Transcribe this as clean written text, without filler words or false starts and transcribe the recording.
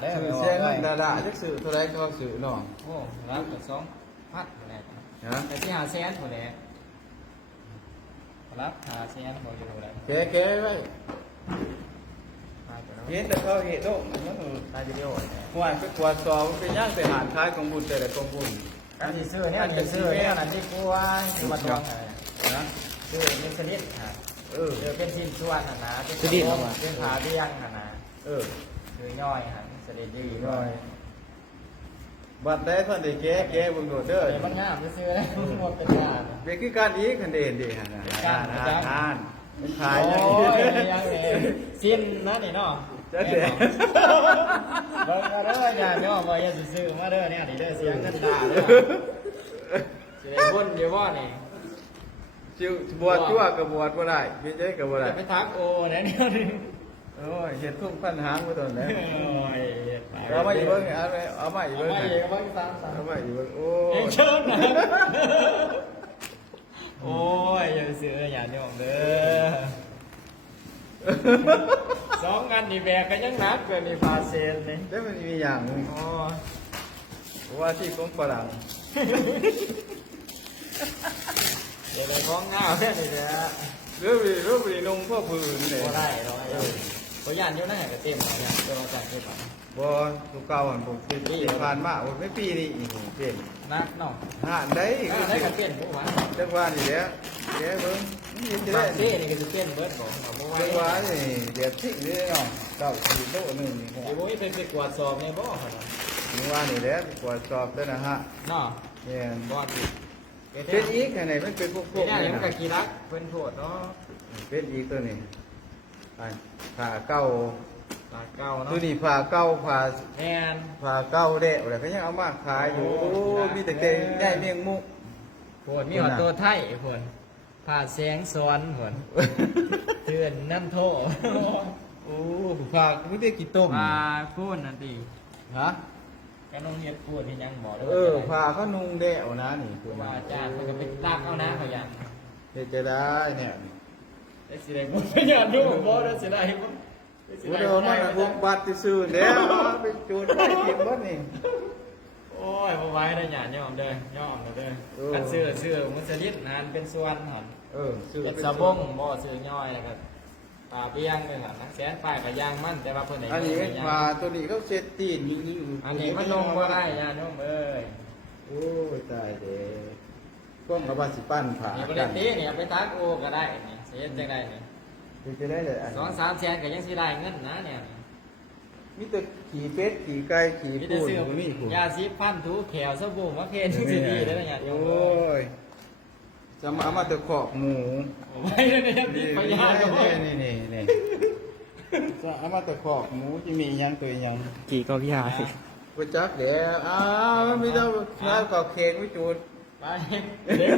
ได้ สื่อเสียเงินด่าจักสื่อเท่าไรก็สื่อเนาะ โอ้รับกับ2,000คนแรก ฮะ แต่ที่500,000คนแรกรับ500,000คนอยู่เลย แกไว้เห็นแต่เขาเห็นโลกมัน ตายจะเดียว หวานไปกวาดสอบเป็นย่างแต่หานท้ายของบุญแต่ละของบุญ อันนี้ซื้อเนี่ยซื้อเนี่ยนั่นที่กูว่าคือมาตรงอะไร นะ ซื้อเป็นชนิดฮะเป็นชิ้นส่วนนะเป็นเป็นขาเรียงนะ คือย่อยฮะเสด็จดีย่อย บัดได้เพิ่นได้แกบุญโดดเด้อ เดี๋ยวมันงามซื้อเลยหมดเป็นงาม เบคือการอีกคันเด่นดีฮะนะทานเป็นขาย โอ้ อย่างนี้ ยสิ้นนะนี่เนาะ จะเสีย เบิ่งมาเด้ออย่าเนาะบ่อย่าซื้อมาเด้อเนี่ยนี่เด้อเสียงเงินด่าเด้อสิได้บุญอยู่บ่นี่ จิวบวชชั่วกับบวชบ่ได้พี่เจ๊กับบ่ได้ ไปทักโอ้เนี่ยนี่ โอ้ยเห็ดทุ่งพันหางบ่ตนแล้ว โอ้ย เอามาอีกเบิ่งเอามาอีก เอา เบิ่ง มาอีกเบิ่งตาม เอามาอีกเบิ่งโอ้ เองเชิญนะโอ้ยอย่าซื้ออย่าเนี่ยเด้อ2งานนี่แบกก็ยังหนักเกินนี่พาเซนนี่ แต่มันมีอย่างนึง โอ้ ว่าที่ของฝรั่ง เดี๋ยวเลยของเงาแค่นี้แหละ เรื่องวีนุ่งพ่อพื้นเลย บ่ได้หรอกเขาย่านอยู่นั่นก็เต็มแล้วเนี่ยเดี๋ยวเราจัดให้ก่อน บ่ทุกเก่าหันผมปีผ่านมาโอ้ไม่ปีนี้อีกเปลี่ยน นักเนาะ หาได้ ได้กันเปลี่ยนผู้ว่า จังว่านี่แหละแกเบิ่งนี่จะ บา ได้ งที่นี่ก็จะเปลี่ยนเบิดบอกเอาบ่ จัง ไว้ ว่านี่เดี๋ยวทิ้งนี่เนาะเก้าสี่โต๊ะนึงนี่ ไอ้บ่มีเพิ่นไปกวาดสอบในบ่คั่นน่ะ นี่ว่านี่แหละตรวจสอบด้วยนะฮะ เนาะ เนี่ย บ่ติด เป็นอีกแค่ไหนมันเป็นพวก เนี่ย นี่ มัน นะ ก็กี่รักเพิ่นโทษเนาะ เป็นอีกตัวนี้ผ่าเก้า ปากเก่าเนาะ ตัวนี้ผ่าเก้าผ่า แม่น ผ่าเก้าเดะอะไรก็ยังเอามาขายอยู่โอ้มีแต่เก่งได้เมี่ยงมุก โพดมีหอดตัวไทยเพิ่นผ่าแสงซ้อนเพิ่นเตือนน้ำโท โอ้ผ่าไม่ได้กี่ต้ม ผ่าพูนนั่นติ ฮะ ก็น้องเฮ็ดพูดที่ยังบอก ผ่าเขานุงเดะนะนี่ตัว ว่า นี้ อาจารย์มันก็ไปตักเอานะเขาอย่าง เฮ็ดจะได้เนี่ย ได้สิได้บ่ยอดดูบ่ได้สิได้บ่ กูเดินมาพวกบัตรที่ซื้อแล้วไปจูดไปกินบัดนี่ โอ้ยบ่ไหวได้หยาดยอมเด้อยอมเด้อกันซื้อมันสลิดนานเป็นส่วนหั่น ซื้อ เป็นสะบงบ่ซื้อย่อยแล้วก็ปลาเบี้ยงไปหั่นนักแสนป้ายก็ย่างมันแต่ว่าเพิ่นได้ อันนี้ผ่าตัวนี้เขาเซตตีนยิง อันนี้มันลงบ่ได้ญาติโยมเอ้ย โอ้ยตายเด้ก้มกับว่าสิปั้นผ่า นี่บ่ กั ได้ น ตีนี่เอาไปตักโอก็ได้นี่สิเฮ็ดจังได๋นี่ จะได้เลย 2-3แสนก็ยังสิได้เงินนะเนี่ย มีแต่ขี่เป็ดขี่ไก่ขี่ มี ปู แต่ซื้อ มีผู้ ยาสีฟันถูแขวสบู่มะเขือถึงสิดีแล้วเนี่ยโย โอ้ ม ยจะมาเอามาแต่ขอกหมู ไว้เลยเนี่ยมีพยานก็บ่ นี่จะเอามาแต่ขอกหมูจะมียังตัวยัง กี่ก็ยา ไปจักเดี๋ยวอ้าวไม่ต้องใช้ขอกเค้กไม่จุด ไปเด็ก